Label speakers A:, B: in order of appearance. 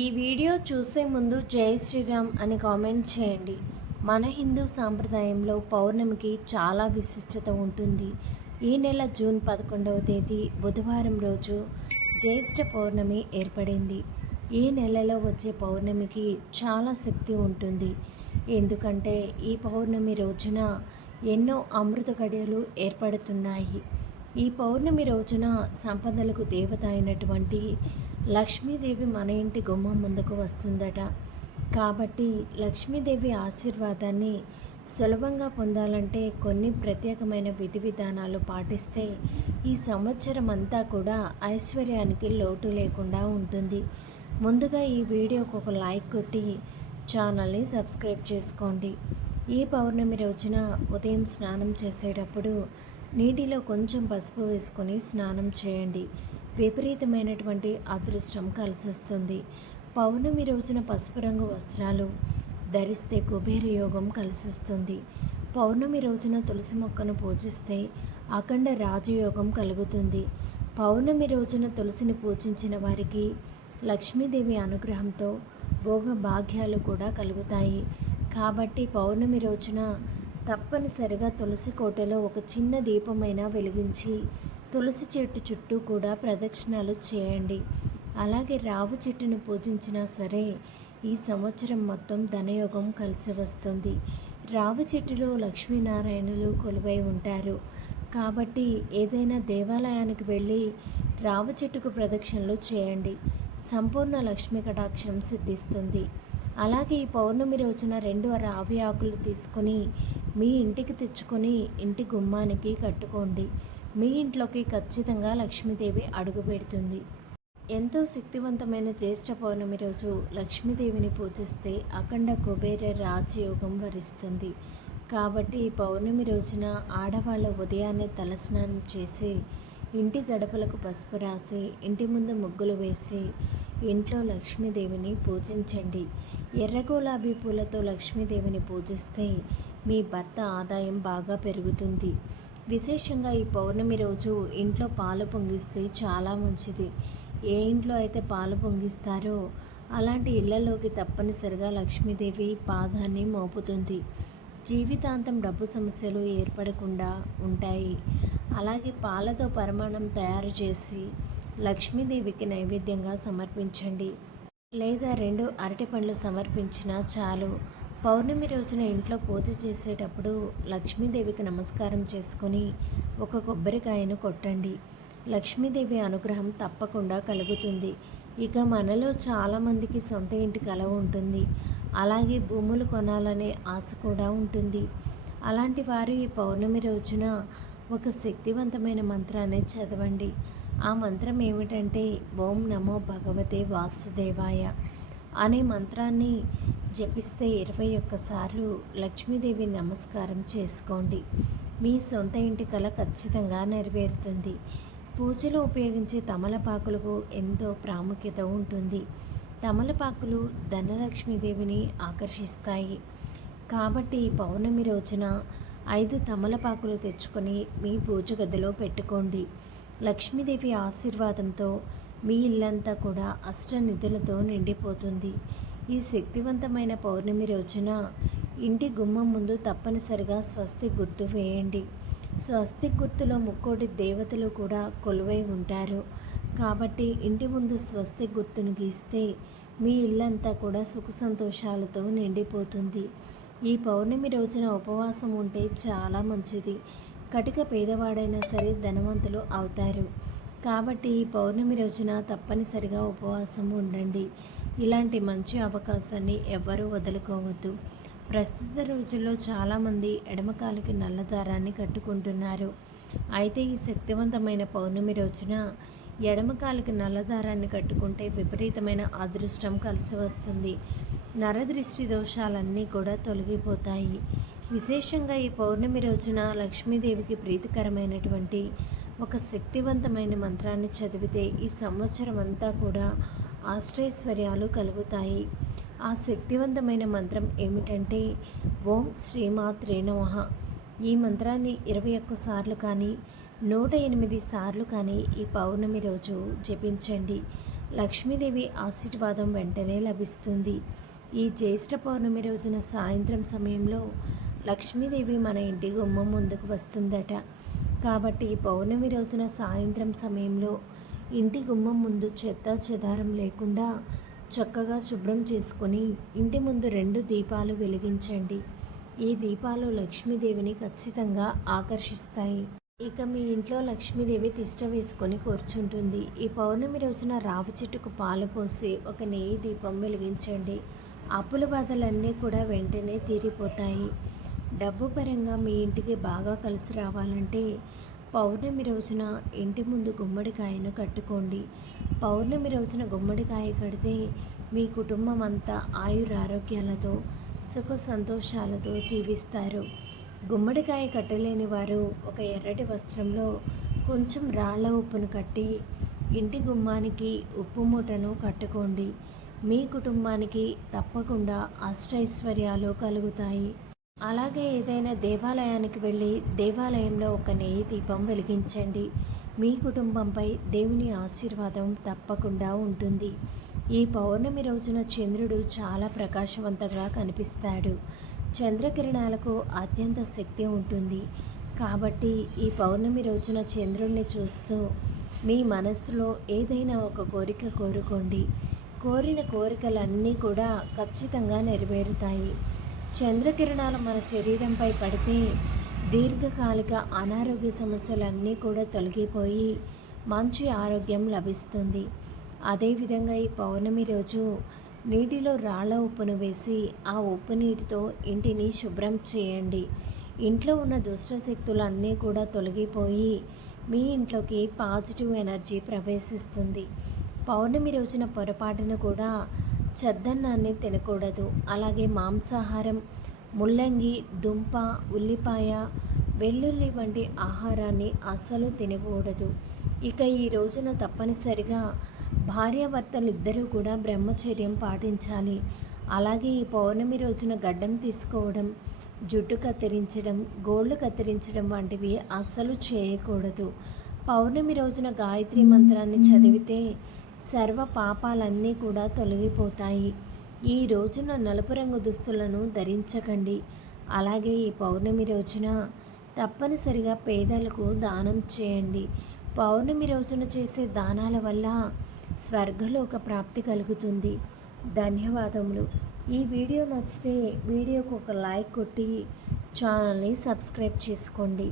A: ఈ వీడియో చూసే ముందు జై శ్రీరామ్ అని కామెంట్ చేయండి. మన హిందూ సాంప్రదాయంలో పౌర్ణమికి చాలా విశిష్టత ఉంటుంది. ఈ నెల జూన్ పదకొండవ తేదీ బుధవారం రోజు జ్యేష్ఠ పౌర్ణమి ఏర్పడింది. ఈ నెలలో వచ్చే పౌర్ణమికి చాలా శక్తి ఉంటుంది. ఎందుకంటే ఈ పౌర్ణమి రోజున ఎన్నో అమృత గడియలు ఏర్పడుతున్నాయి. ఈ పౌర్ణమి రోజున సంపదలకు దేవత అయినటువంటి లక్ష్మీదేవి మన ఇంటి గుమ్మం ముందుకు వస్తుందట. కాబట్టి లక్ష్మీదేవి ఆశీర్వాదాన్ని సులభంగా పొందాలంటే కొన్ని ప్రత్యేకమైన విధి విధానాలు పాటిస్తే ఈ సంవత్సరం అంతా కూడా ఐశ్వర్యానికి లోటు లేకుండా ఉంటుంది. ముందుగా ఈ వీడియోకి ఒక లైక్ కొట్టి ఛానల్ని సబ్స్క్రైబ్ చేసుకోండి. ఈ పౌర్ణమి రోజున ఉదయం స్నానం చేసేటప్పుడు నీటిలో కొంచెం పసుపు వేసుకొని స్నానం చేయండి. విపరీతమైనటువంటి అదృష్టం కలిసొస్తుంది. పౌర్ణమి రోజున పసుపు రంగు వస్త్రాలు ధరిస్తే కుబేర యోగం కలిసొస్తుంది. పౌర్ణమి రోజున తులసి మొక్కను పూజిస్తే అఖండ రాజయోగం కలుగుతుంది. పౌర్ణమి రోజున తులసిని పూజించిన వారికి లక్ష్మీదేవి అనుగ్రహంతో భోగ భాగ్యాలు కూడా కలుగుతాయి. కాబట్టి పౌర్ణమి రోజున తప్పనిసరిగా తులసి కోటలో ఒక చిన్న దీపమైనా వెలిగించి తులసి చెట్టు చుట్టూ కూడా ప్రదక్షిణాలు చేయండి. అలాగే రావు చెట్టును పూజించినా సరే ఈ సంవత్సరం మొత్తం ధనయోగం కలిసి వస్తుంది. రావి చెట్టులో లక్ష్మీనారాయణులు కొలువై ఉంటారు. కాబట్టి ఏదైనా దేవాలయానికి వెళ్ళి రావి చెట్టుకు ప్రదక్షిణలు చేయండి. సంపూర్ణ లక్ష్మీ కటాక్షం సిద్ధిస్తుంది. అలాగే ఈ పౌర్ణమి రోజున రెండు రావి ఆకులు తీసుకొని మీ ఇంటికి తెచ్చుకొని ఇంటి గుమ్మానికి కట్టుకోండి. మీ ఇంట్లోకి ఖచ్చితంగా లక్ష్మీదేవి అడుగు పెడుతుంది. ఎంతో శక్తివంతమైన జ్యేష్ఠ పౌర్ణమి రోజు లక్ష్మీదేవిని పూజిస్తే అఖండ కుబేర రాజయోగం వరిస్తుంది. కాబట్టి ఈ పౌర్ణమి రోజున ఆడవాళ్ళ ఉదయాన్నే తలస్నానం చేసి ఇంటి గడపలకు పసుపు రాసి ఇంటి ముందు ముగ్గులు వేసి ఇంట్లో లక్ష్మీదేవిని పూజించండి. ఎర్ర గులాబీ పూలతో లక్ష్మీదేవిని పూజిస్తే మీ భర్త ఆదాయం బాగా పెరుగుతుంది. విశేషంగా ఈ పౌర్ణమి రోజు ఇంట్లో పాలు పొంగిస్తే చాలా మంచిది. ఏ ఇంట్లో అయితే పాలు పొంగిస్తారో అలాంటి ఇళ్ళలోకి తప్పనిసరిగా లక్ష్మీదేవి పాదాన్ని మోపుతుంది. జీవితాంతం డబ్బు సమస్యలు ఏర్పడకుండా ఉంటాయి. అలాగే పాలతో పరిమాణం తయారు చేసి లక్ష్మీదేవికి నైవేద్యంగా సమర్పించండి. లేదా రెండు అరటి పండ్లు సమర్పించినా చాలు. పౌర్ణమి రోజున ఇంట్లో పూజ చేసేటప్పుడు లక్ష్మీదేవికి నమస్కారం చేసుకొని ఒక కొబ్బరికాయను కొట్టండి. లక్ష్మీదేవి అనుగ్రహం తప్పకుండా కలుగుతుంది. ఇక మనలో చాలామందికి సొంత ఇంటి కల ఉంటుంది. అలాగే భూములు కొనాలనే ఆశ కూడా ఉంటుంది. అలాంటి వారు ఈ పౌర్ణమి రోజున ఒక శక్తివంతమైన మంత్రాన్ని చదవండి. ఆ మంత్రం ఏమిటంటే ఓం నమో భగవతే వాసుదేవాయ. అనే మంత్రాన్ని జపిస్తే ఇరవై ఒక్కసార్లు లక్ష్మీదేవి నమస్కారం చేసుకోండి. మీ సొంత ఇంటి కళ ఖచ్చితంగా నెరవేరుతుంది. పూజలో ఉపయోగించే తమలపాకులకు ఎంతో ప్రాముఖ్యత ఉంటుంది. తమలపాకులు ధనలక్ష్మీదేవిని ఆకర్షిస్తాయి. కాబట్టి పౌర్ణమి రోజున ఐదు తమలపాకులు తెచ్చుకొని మీ పూజ గదిలో పెట్టుకోండి. లక్ష్మీదేవి ఆశీర్వాదంతో మీ ఇల్లంతా కూడా అష్టనిధులతో నిండిపోతుంది. ఈ శక్తివంతమైన పౌర్ణమి రోజున ఇంటి గుమ్మం ముందు తప్పనిసరిగా స్వస్తి గుర్తు వేయండి. స్వస్తి గుర్తులో ముక్కోటి దేవతలు కూడా కొలువై ఉంటారు. కాబట్టి ఇంటి ముందు స్వస్తి గుర్తును గీస్తే మీ ఇల్లంతా కూడా సుఖ సంతోషాలతో నిండిపోతుంది. ఈ పౌర్ణమి రోజున ఉపవాసం ఉంటే చాలా మంచిది. కటిక పేదవాడైనా సరే ధనవంతులు అవుతారు. కాబట్టి ఈ పౌర్ణమి రోజున తప్పనిసరిగా ఉపవాసం ఉండండి. ఇలాంటి మంచి అవకాశాన్ని ఎవ్వరూ వదులుకోవద్దు. ప్రస్తుత రోజుల్లో చాలామంది ఎడమకాలికి నల్లదారాన్ని కట్టుకుంటున్నారు. అయితే ఈ శక్తివంతమైన పౌర్ణమి రోజున ఎడమకాలికి నల్లదారాన్ని కట్టుకుంటే విపరీతమైన అదృష్టం కలిసి వస్తుంది. నరదృష్టి దోషాలన్నీ కూడా తొలగిపోతాయి. విశేషంగా ఈ పౌర్ణమి రోజున లక్ష్మీదేవికి ప్రీతికరమైనటువంటి ఒక శక్తివంతమైన మంత్రాన్ని చదివితే ఈ సంవత్సరం అంతా కూడా ఆశ్రయశ్వర్యాలు కలుగుతాయి. ఆ శక్తివంతమైన మంత్రం ఏమిటంటే ఓం శ్రీమాత్రే నమ. ఈ మంత్రాన్ని ఇరవై ఒక్క సార్లు కానీ నూట ఎనిమిది సార్లు కానీ ఈ పౌర్ణమి రోజు జపించండి. లక్ష్మీదేవి ఆశీర్వాదం వెంటనే లభిస్తుంది. ఈ జ్యేష్ఠ పౌర్ణమి రోజున సాయంత్రం సమయంలో లక్ష్మీదేవి మన ఇంటి గుమ్మం ముందుకు వస్తుందట. కాబట్టి పౌర్ణమి రోజున సాయంత్రం సమయంలో ఇంటి గుమ్మం ముందు చెత్త చెదారం లేకుండా చక్కగా శుభ్రం చేసుకొని ఇంటి ముందు రెండు దీపాలు వెలిగించండి. ఈ దీపాలు లక్ష్మీదేవిని ఖచ్చితంగా ఆకర్షిస్తాయి. ఇక మీ ఇంట్లో లక్ష్మీదేవి తిష్ట వేసుకొని కూర్చుంటుంది. ఈ పౌర్ణమి రోజున రావి చెట్టుకు పాలు పోసి ఒక నెయ్యి దీపం వెలిగించండి. అప్పుల బాధలన్నీ కూడా వెంటనే తీరిపోతాయి. డబ్బు పరంగా మీ ఇంటికి బాగా కలిసి రావాలంటే పౌర్ణమి రోజున ఇంటి ముందు గుమ్మడికాయను కట్టుకోండి. పౌర్ణమి రోజున గుమ్మడికాయ కడితే మీ కుటుంబం అంతా ఆయురారోగ్యాలతో సుఖ సంతోషాలతో జీవిస్తారు. గుమ్మడికాయ కట్టలేని వారు ఒక ఎర్రటి వస్త్రంలో కొంచెం రాళ్ళ ఉప్పును కట్టి ఇంటి గుమ్మానికి ఉప్పు మూటను కట్టుకోండి. మీ కుటుంబానికి తప్పకుండా అష్టైశ్వర్యాలు కలుగుతాయి. అలాగే ఏదైనా దేవాలయానికి వెళ్ళి దేవాలయంలో ఒక నెయ్యి దీపం వెలిగించండి. మీ కుటుంబంపై దేవుని ఆశీర్వాదం తప్పకుండా ఉంటుంది. ఈ పౌర్ణమి రోజున చంద్రుడు చాలా ప్రకాశవంతంగా కనిపిస్తాడు. చంద్రకిరణాలకు అత్యంత శక్తి ఉంటుంది. కాబట్టి ఈ పౌర్ణమి రోజున చంద్రుణ్ణి చూస్తూ మీ మనస్సులో ఏదైనా ఒక కోరిక కోరుకోండి. కోరిన కోరికలన్నీ కూడా ఖచ్చితంగా నెరవేరుతాయి. చంద్రకిరణాలు మన శరీరంపై పడితే దీర్ఘకాలిక అనారోగ్య సమస్యలన్నీ కూడా తొలగిపోయి మంచి ఆరోగ్యం లభిస్తుంది. అదేవిధంగా ఈ పౌర్ణమి రోజు నీటిలో రాళ్ళ ఉప్పును వేసి ఆ ఉప్పు నీటితో ఇంటిని శుభ్రం చేయండి. ఇంట్లో ఉన్న దుష్ట శక్తులన్నీ కూడా తొలగిపోయి మీ ఇంట్లోకి పాజిటివ్ ఎనర్జీ ప్రవేశిస్తుంది. పౌర్ణమి రోజున పొరపాటును కూడా చద్దన్నాన్ని తినకూడదు. అలాగే మాంసాహారం ముల్లంగి దుంప ఉల్లిపాయ వెల్లుల్లి వంటి ఆహారాన్ని అస్సలు తినకూడదు. ఇక ఈ రోజున తప్పనిసరిగా భార్యాభర్తలు ఇద్దరూ కూడా బ్రహ్మచర్యం పాటించాలి. అలాగే ఈ పౌర్ణమి రోజున గడ్డం తీసుకోవడం జుట్టు కత్తిరించడం గోళ్ళు కత్తిరించడం వంటివి అస్సలు చేయకూడదు. పౌర్ణమి రోజున గాయత్రి మంత్రాన్ని చదివితే సర్వ పాపాలన్నీ కూడా తొలగిపోతాయి. ఈ రోజున నలుపు రంగు దుస్తులను ధరించకండి. అలాగే ఈ పౌర్ణమి రోజున తప్పనిసరిగా పేదలకు దానం చేయండి. పౌర్ణమి రోజున చేసే దానాల వల్ల స్వర్గలోక ప్రాప్తి కలుగుతుంది. ధన్యవాదములు. ఈ వీడియో నచ్చితే వీడియోకు ఒక లైక్ కొట్టి ఛానల్ని సబ్స్క్రైబ్ చేసుకోండి.